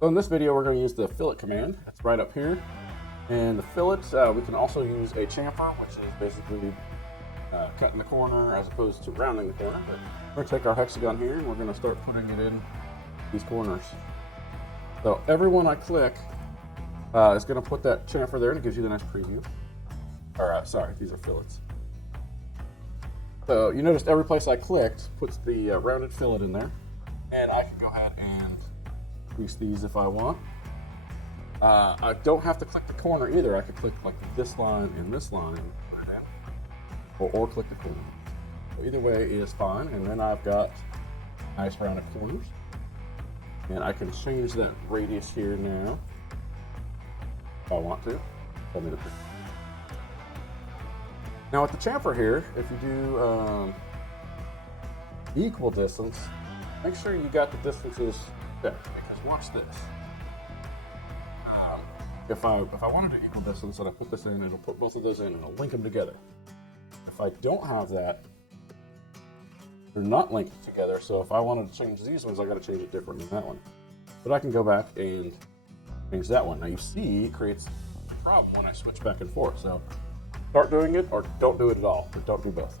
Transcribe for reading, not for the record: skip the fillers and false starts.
So in this video, we're going to use the fillet command. It's right up here. And the fillets, we can also use a chamfer, which is basically cutting the corner as opposed to rounding the corner. But we're going to take our hexagon here and we're going to start putting it in these corners. So every one I click is going to put that chamfer there, and it gives you the nice preview. Or sorry, these are fillets. So you noticed every place I clicked puts the rounded fillet in there, and I can go ahead and crease these if I want. I don't have to click the corner either. I could click like this line and this line, or click the corner. So either way is fine. And then I've got nice rounded corners, and I can change that radius here now if I want to. Hold me the picture. Now with the chamfer here, if you do equal distance, make sure you got the distances there, because watch this. If I wanted to equal distance and I put this in, it'll put both of those in and it'll link them together. If I don't have that, they're not linked together, so if I wanted to change these ones, I gotta change it different than that one. But I can go back and change that one. Now you see, it creates a problem when I switch back and forth. So start doing it or don't do it at all, but don't do both.